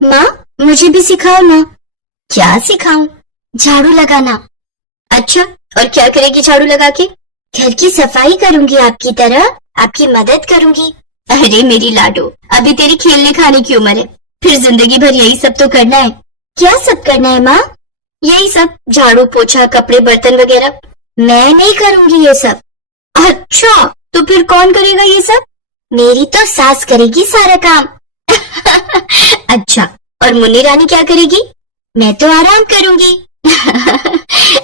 माँ, मुझे भी सिखाओ ना। क्या सिखाऊं? झाड़ू लगाना। अच्छा, और क्या करेगी झाड़ू लगा के? घर की सफाई करूंगी, आपकी तरह आपकी मदद करूंगी। अरे मेरी लाडो, अभी तेरी खेलने खाने की उम्र है, फिर जिंदगी भर यही सब तो करना है। क्या सब करना है माँ? यही सब, झाड़ू पोछा कपड़े बर्तन वगैरह। मैं नहीं करूंगी ये सब। अच्छा, तो फिर कौन करेगा ये सब? मेरी तो सास करेगी सारा काम। अच्छा, और मुन्नी रानी क्या करेगी? मैं तो आराम करूंगी।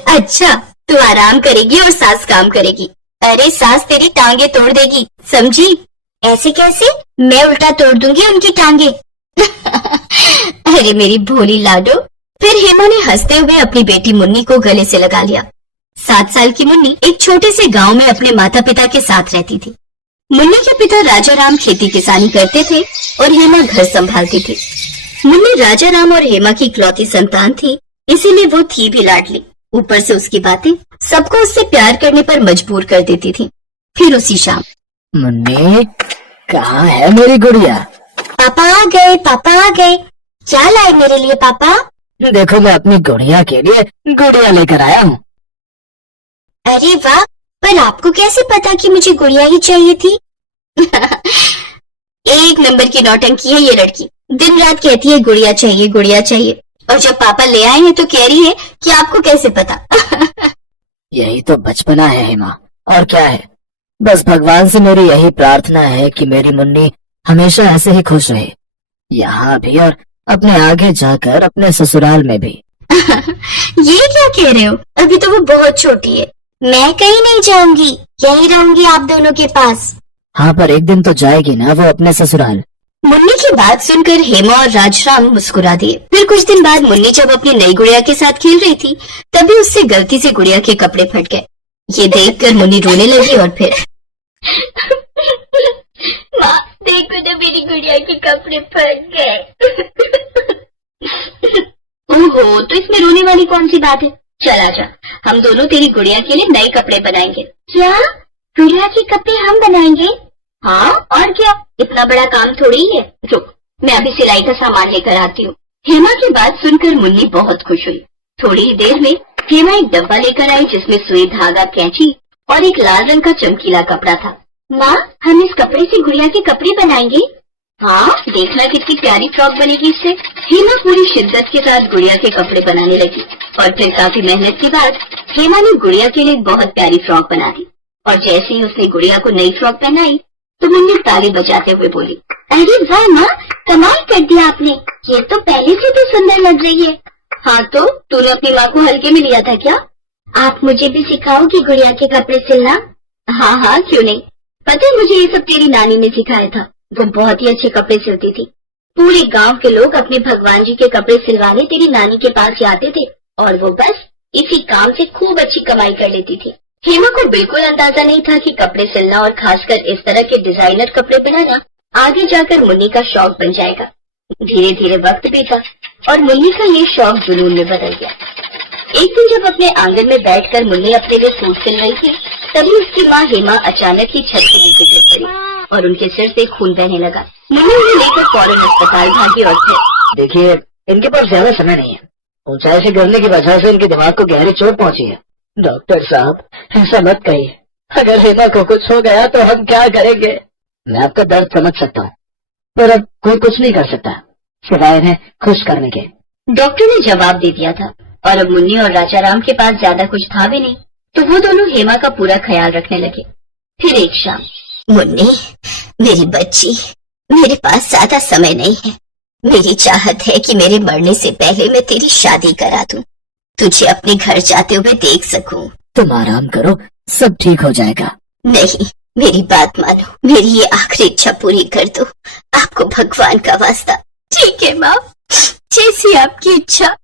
अच्छा, तू आराम करेगी और सास काम करेगी। अरे सास तेरी टांगे तोड़ देगी, समझी? ऐसे कैसे? मैं उल्टा तोड़ दूंगी उनकी टांगे। अरे मेरी भोली लाडो। फिर हेमा ने हंसते हुए अपनी बेटी मुन्नी को गले से लगा लिया। 7 साल की मुन्नी एक छोटे से गांव में अपने माता पिता के साथ रहती थी। मुन्नी के पिता राजा राम खेती किसानी करते थे और हेमा घर संभालती थी। मुन्नी राजा राम और हेमा की इकलौती संतान थी, इसीलिए वो थी भी लाडली। ऊपर से उसकी बातें सबको उससे प्यार करने पर मजबूर कर देती थी। फिर उसी शाम, मुन्नी, कहाँ है मेरी गुड़िया? पापा आ गए, पापा आ गए। क्या लाए मेरे लिए पापा? देखो, मैं अपनी गुड़िया के लिए गुड़िया लेकर आया हूँ। अरे वाह, पर आपको कैसे पता कि मुझे गुड़िया ही चाहिए थी? एक नंबर की नौटंकी है ये लड़की, दिन रात कहती है गुड़िया चाहिए गुड़िया चाहिए, और जब पापा ले आए हैं तो कह रही है कि आपको कैसे पता? यही तो बचपना है हेमा, और क्या है। बस भगवान से मेरी यही प्रार्थना है कि मेरी मुन्नी हमेशा ऐसे ही खुश रहे, यहाँ भी और अपने आगे जाकर अपने ससुराल में भी। ये क्या कह रहे हो? अभी तो वो बहुत छोटी है। मैं कहीं नहीं जाऊंगी, यहीं रहूंगी आप दोनों के पास। हाँ, पर एक दिन तो जाएगी ना वो अपने ससुराल। मुन्नी की बात सुनकर हेमा और राजराम मुस्कुरा दिए। फिर कुछ दिन बाद मुन्नी जब अपनी नई गुड़िया के साथ खेल रही थी, तभी उससे गलती से गुड़िया के कपड़े फट गए। ये देखकर मुन्नी रोने लगी और फिर माँ, देखो तो मेरी गुड़िया के कपड़े फट गए। ओहो, तो इसमें रोने वाली कौन सी बात है? चल आजा, हम दोनों तेरी गुड़िया के लिए नए कपड़े बनाएंगे। क्या? गुड़िया के कपड़े हम बनाएंगे? हाँ, और क्या, इतना बड़ा काम थोड़ी ही है। रुक, मैं अभी सिलाई का सामान लेकर आती हूँ। हेमा की बात सुनकर मुन्नी बहुत खुश हुई। थोड़ी ही देर में हेमा एक डब्बा लेकर आई जिसमें सुई, धागा, कैंची और एक लाल रंग का चमकीला कपड़ा था। माँ, हम इस कपड़े से गुड़िया के कपड़े बनाएंगे। हाँ, देखना कितनी प्यारी फ्रॉक बनेगी इससे। हेमा पूरी शिद्दत के साथ गुड़िया के कपड़े बनाने लगी और फिर काफी मेहनत के बाद हेमा ने गुड़िया के लिए एक बहुत प्यारी फ्रॉक बना दी। और जैसे ही उसने गुड़िया को नई फ्रॉक पहनाई तो मुन्नी ताली बजाते हुए बोली, अरे वाह माँ, कमाल कर दिया आपने, ये तो पहले से भी सुंदर लग रही है। हाँ, तो तूने अपनी माँ को हल्के में लिया था क्या? आप मुझे भी सिखाओगी गुड़िया के कपड़े सिलना? हाँ हाँ, क्यों नहीं। पता है, मुझे ये सब तेरी नानी ने सिखाया था। वो बहुत ही अच्छे कपड़े सिलती थी। पूरे गांव के लोग अपने भगवान जी के कपड़े सिलवाने तेरी नानी के पास जाते थे और वो बस इसी काम से खूब अच्छी कमाई कर लेती थी। हेमा को बिल्कुल अंदाजा नहीं था कि कपड़े सिलना और खासकर इस तरह के डिजाइनर कपड़े बनाना आगे जाकर मुन्नी का शौक बन जाएगा। धीरे धीरे वक्त बीता और मुन्नी का ये शौक जुनून में बदल गया। एक दिन जब अपने आंगन में बैठकर मुन्नी अपने लिए सूट सिल रही थी, तभी उसकी माँ हेमा अचानक ही छत से नीचे गिर पड़ी और उनके सिर से खून बहने लगा। मुन्नी उन्हें लेकर फौरन अस्पताल भागी और फिर देखिए, इनके पास ज्यादा समय नहीं है। ऊंचाई से गिरने की वजह से इनके दिमाग को गहरी चोट पहुंची है। डॉक्टर साहब, ऐसा मत कहिए। अगर हेमा को कुछ हो गया तो हम क्या करेंगे? मैं आपका दर्द समझ सकता हूँ, पर अब कोई कुछ नहीं कर सकता सिवाय इन्हें खुश करने के। डॉक्टर ने जवाब दे दिया था और अब मुन्नी और राजाराम के पास ज्यादा कुछ था भी नहीं, तो वो दोनों हेमा का पूरा ख्याल रखने लगे। फिर एक शाम, मुन्नी मेरी बच्ची, मेरे पास ज्यादा समय नहीं है। मेरी चाहत है कि मेरे मरने से पहले मैं तेरी शादी करा दूं, तुझे अपने घर जाते हुए देख सकूं। तुम आराम करो, सब ठीक हो जाएगा। नहीं, मेरी बात मानो, मेरी ये आखिरी इच्छा पूरी कर दो, आपको भगवान का वास्ता। ठीक है माँ, जैसी आपकी इच्छा।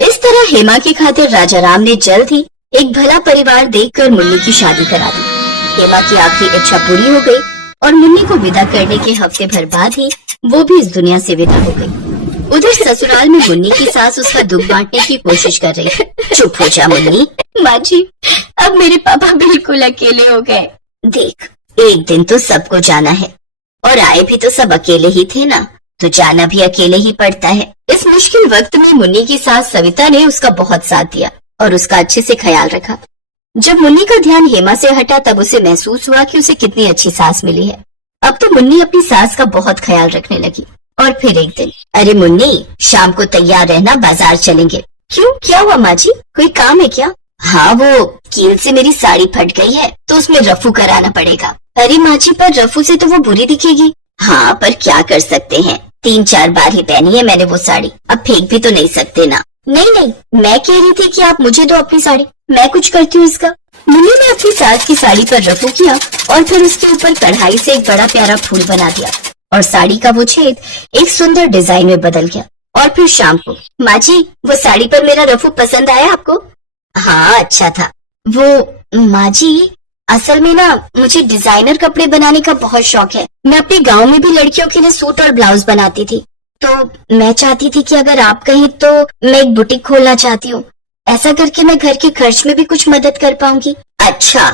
इस तरह हेमा की खातिर राजाराम ने जल्द ही एक भला परिवार देखकर मुन्नी की शादी करा दी। हेमा की आखिरी इच्छा पूरी हो गई और मुन्नी को विदा करने के हफ्ते भर बाद ही वो भी इस दुनिया से विदा हो गई। उधर ससुराल में मुन्नी की सास उसका दुख बांटने की कोशिश कर रही थी। चुप हो जा मुन्नी। माँ जी, अब मेरे पापा बिल्कुल अकेले हो गए। देख, एक दिन तो सबको जाना है और आए भी तो सब अकेले ही थे ना, तो जाना भी अकेले ही पड़ता है। इस मुश्किल वक्त में मुन्नी की सास सविता ने उसका बहुत साथ दिया और उसका अच्छे से ख्याल रखा। जब मुन्नी का ध्यान हेमा से हटा तब उसे महसूस हुआ कि उसे कितनी अच्छी सास मिली है। अब तो मुन्नी अपनी सास का बहुत ख्याल रखने लगी। और फिर एक दिन, अरे मुन्नी, शाम को तैयार रहना, बाजार चलेंगे। क्यों, क्या हुआ माँ जी, कोई काम है क्या? हाँ, वो कील से मेरी साड़ी फट गई है तो उसमें रफू कराना पड़ेगा। अरे माँ जी, पर रफू से तो वो बुरी दिखेगी। हाँ, पर क्या कर सकते हैं, 3-4 बार ही पहनी है मैंने वो साड़ी, अब फेंक भी तो नहीं सकते ना। नहीं नहीं, मैं कह रही थी कि आप मुझे दो अपनी साड़ी, मैं कुछ करती हूँ इसका। मुन्नी ने अपनी सास की साड़ी पर रफू किया और फिर उसके ऊपर कढ़ाई से एक बड़ा प्यारा फूल बना दिया और साड़ी का वो छेद एक सुंदर डिजाइन में बदल गया। और फिर शाम को, माँ जी, वो साड़ी पर मेरा रफू पसंद आया आपको? हाँ, अच्छा था वो। माँ जी, असल में ना मुझे डिजाइनर कपड़े बनाने का बहुत शौक है। मैं अपने गांव में भी लड़कियों के लिए सूट और ब्लाउज बनाती थी, तो मैं चाहती थी कि अगर आप कहें तो मैं एक बुटीक खोलना चाहती हूँ। ऐसा करके मैं घर के खर्च में भी कुछ मदद कर पाऊंगी। अच्छा,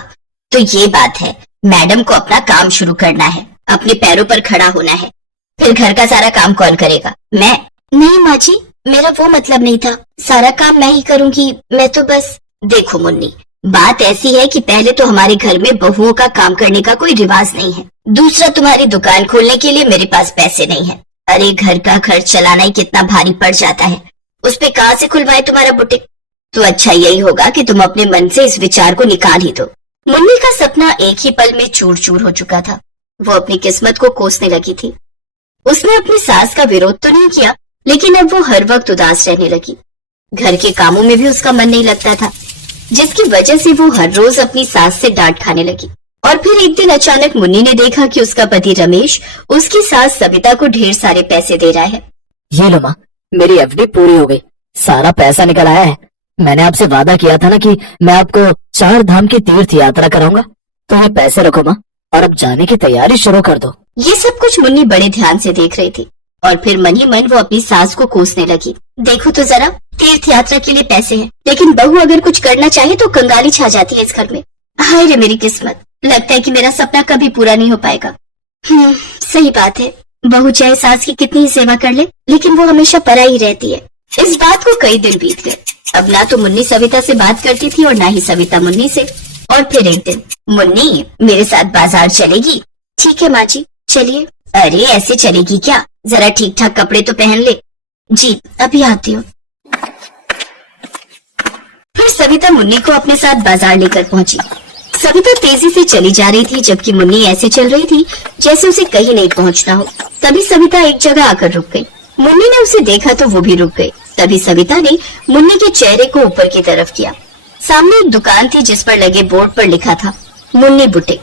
तो ये बात है, मैडम को अपना काम शुरू करना है, अपने पैरों पर खड़ा होना है। फिर घर का सारा काम कौन करेगा? मैं? नहीं माँ जी, मेरा वो मतलब नहीं था, सारा काम मैं ही करूंगी, मैं तो बस। देखो मुन्नी, बात ऐसी है कि पहले तो हमारे घर में बहुओं का काम करने का कोई रिवाज नहीं है। दूसरा, तुम्हारी दुकान खोलने के लिए मेरे पास पैसे नहीं है। अरे घर का खर्च चलाना ही कितना भारी पड़ जाता है, उस पे कहाँ से खुलवाए तुम्हारा बुटीक? तो अच्छा यही होगा कि तुम अपने मन से इस विचार को निकाल ही दो। मुन्नी का सपना एक ही पल में चूर चूर हो चुका था। वो अपनी किस्मत को कोसने लगी थी। उसने अपनी सास का विरोध तो नहीं किया, लेकिन अब वो हर वक्त उदास रहने लगी। घर के कामों में भी उसका मन नहीं लगता था, जिसकी वजह से वो हर रोज अपनी सास से डांट खाने लगी। और फिर एक दिन अचानक मुन्नी ने देखा कि उसका पति रमेश उसकी सास सविता को ढेर सारे पैसे दे रहा है। ये लो माँ, मेरी एफडी पूरी हो गई, सारा पैसा निकल आया है। मैंने आपसे वादा किया था ना कि मैं आपको 4 धाम की तीर्थ यात्रा कराऊंगा, तो ये पैसे रखो माँ, और अब जाने की तैयारी शुरू कर दो। ये सब कुछ मुन्नी बड़े ध्यान से देख रही थी और फिर मन ही मन वो अपनी सास को कोसने लगी। देखो तो जरा, तीर्थ यात्रा के लिए पैसे हैं, लेकिन बहू अगर कुछ करना चाहे तो कंगाली छा जाती है इस घर में। हाय रे मेरी किस्मत, लगता है कि मेरा सपना कभी पूरा नहीं हो पाएगा। सही बात है, बहू चाहे सास की कितनी ही सेवा कर ले, लेकिन वो हमेशा पराई ही रहती है। इस बात को कई दिन बीत गए। अब ना तो मुन्नी सविता से बात करती थी और ना ही सविता मुन्नी से। और फिर एक दिन, मुन्नी मेरे साथ बाजार चलेगी? ठीक है माँ जी, चलिए। अरे ऐसे चलेगी क्या, जरा ठीक ठाक कपड़े तो पहन ले। जी अभी आती हूँ। फिर सविता मुन्नी को अपने साथ बाजार लेकर पहुंची। सविता तेजी से चली जा रही थी, जबकि मुन्नी ऐसे चल रही थी जैसे उसे कहीं नहीं पहुंचना हो। तभी सविता एक जगह आकर रुक गई। मुन्नी ने उसे देखा तो वो भी रुक गई। तभी सविता ने मुन्नी के चेहरे को ऊपर की तरफ किया। सामने एक दुकान थी जिस पर लगे बोर्ड पर लिखा था मुन्नी बुटीक।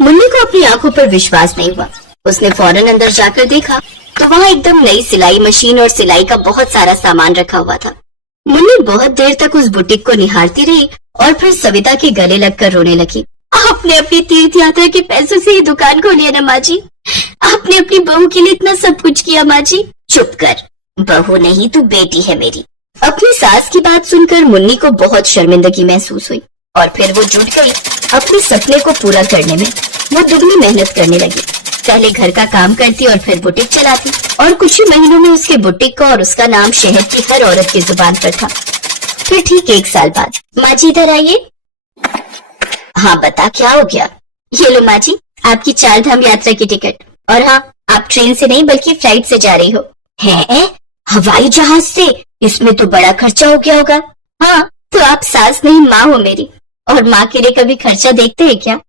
मुन्नी को अपनी आंखों पर विश्वास नहीं हुआ। उसने फौरन अंदर जाकर देखा तो वहाँ एकदम नई सिलाई मशीन और सिलाई का बहुत सारा सामान रखा हुआ था। मुन्नी बहुत देर तक उस बुटीक को निहारती रही और फिर सविता के गले लगकर रोने लगी। आपने अपनी तीर्थ यात्रा के पैसों से ही दुकान खोली है ना माँ जी? आपने अपनी बहू के लिए इतना सब कुछ किया माँ जी। चुप कर, बहू नहीं तू बेटी है मेरी। अपनी सास की बात सुनकर मुन्नी को बहुत शर्मिंदगी महसूस हुई और फिर वो जुट गई अपने सपने को पूरा करने में। वो दुगनी मेहनत करने लगी। पहले घर का काम करती और फिर बुटीक चलाती और कुछ ही महीनों में उसके बुटीक का और उसका नाम शहर की हर औरत की जुबान पर था। फिर ठीक 1 साल बाद, माँ जी इधर आइए। हाँ बता, क्या हो गया? ये लो माँ जी, आपकी 4 धाम यात्रा की टिकट। और हाँ, आप ट्रेन से नहीं बल्कि फ्लाइट से जा रही हो। है? हवाई जहाज से? इसमें तो बड़ा खर्चा हो गया होगा। हाँ, तो आप सास नहीं माँ हो मेरी, और माँ के लिए कभी खर्चा देखते हैं क्या?